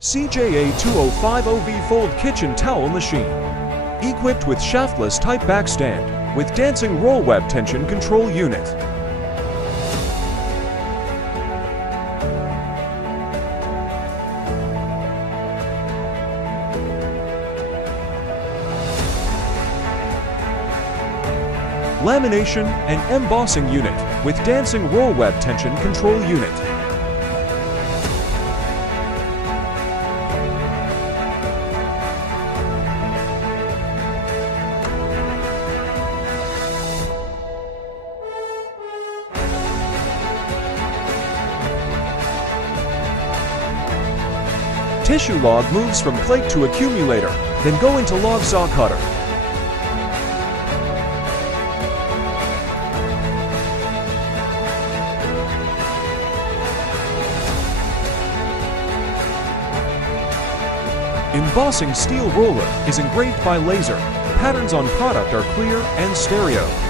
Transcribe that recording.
CJ-A-2050 V Fold Kitchen Towel Machine. Equipped with shaftless type backstand with dancing roll web tension control unit. Lamination and embossing unit with dancing roll web tension control unit. Tissue log moves from plate to accumulator, then go into log saw cutter. Embossing steel roller is engraved by laser. Patterns on product are clear and stereo.